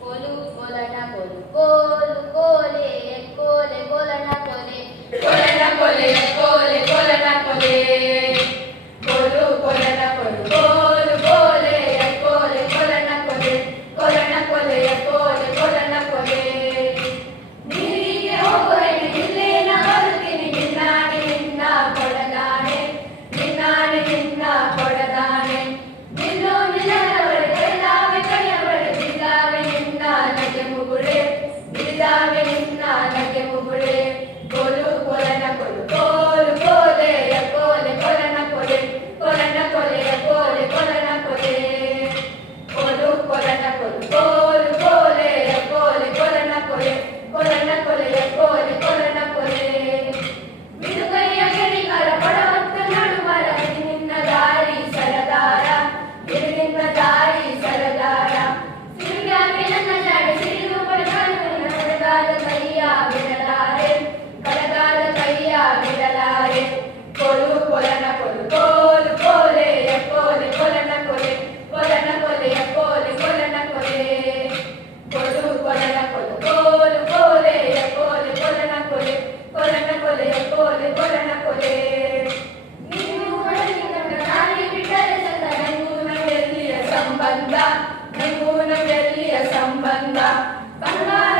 ಕೋಲು ಕೋಲನ ಕೋಲು ಕೋಲು ಕೋಲೆ ಕೋಲೆ ಕೋಲನ ಕೋಲೆ ಕೊಲನ ಕೊಲೆ ಕೋಲೆ ಕೊಲನ ಕೊಲೆ ಕೋಲು ಕೊಲನ ಕೊಲು ಕೋಲು ಕೋಲೆ ಕೋಲೆ ಕೊಲನ ಕೊಲೆ ಕೊಲನ ಕೊಲೆ ಕೋಲೆ ಕೊಲನ ಕೊಲೆ ನೀರಿಗೆ ಹೋಗುವೆನೆ ಇಲ್ಲೇನ ಬರುತ್ತೀನಿ ನಿನ್ನಾನೆ ನಿನ್ನ ಕೊಡದಾನೆ ನಿನ್ನಾನೆ ನಿನ್ನ ಕೊಡದಾನೆ ನಿಲ್ಲು ನಿಲ್ಲನವಳೆ ಕೈಲಾವೆ ಕೈಯವಳೆ ಬಿದ್ದಾವೆ ನಿನ್ನ ನಗೆ ಮುಗುಳೆ ಬಿದ್ದಾವೆ ನಿನ್ನ ನಗೆ ಮುಗುಳೆ ಕೋಲು ಕೊಲನ ಕೊಲು ಕೋಲು ಕೋಲೆ ಕೋಲೆ ಕೊಲನ ಕೊಲೆ ಕೊಲನ ಕೊಲೆ ಕೋಲೆ ಕೊಲನ ಕೊಲೆ ಕೋಲು ಕೊಲನ ಕೊಲು ಕೋಲು ಕೋಲೆ ಕೋಲೆ ಕೊಲನ ಕೊಲೆ ಕೊಲನ ಕೊಲೆ ಕೋಲೆ ಕೊಲನ ಕೊಲೆ ಬಿಡುಗೈಯ ಗಿರಿಗಳ ಪಡವತ್ತ ನಡುವರ ನಿನ್ನ ದಾರಿ ಸರದಾರ ನಿನ್ನ ದಾರಿ ಸರದಾರ ಸಿರಿಗಾಗೆ ನನ್ನ ಜಾಡಿ ಸಿರಿದು ಕಡಗಾದ ಕೈಯ ಬಿಡಲಾರೆ ಕಡಗಾದ ಕೈಯ ಬಿಡಲಾರೆ ಕೋಲು ಕೊಲನ ಕೊಲು ಕೋಲು ಕೋಲೆ ಕೋಲೆ ಕೊಲನ ಕೊಲೆ ಕೊಲನ ಕೊಲೆ ಕೋಲೆ ಕೊಲನ ಕೊಲೆ ಕೋಲು ಕೊಲನ ಕೊಲು ಕೋಲು ಕೋಲೆ ಕೋಲೆ ಕೊಲನ ಕೊಲೆ ಕೊಲನ ಕೊಲೆ ಕೋಲೆ ಕೊಲನ ಕೊಲೆ ನೀನು ನನ್ನ ನಾಯಿ ಬಿಟ್ಟರೆ ಚಂದ ನಂಗೂ ನಮ್ಮೆಲ್ಲಿಯ ಸಂಬಂಧ ನಂಗೂ ನಮ್ಮೆಲ್ಲಿಯ ಸಂಬಂಧ ಬಂಗಾರ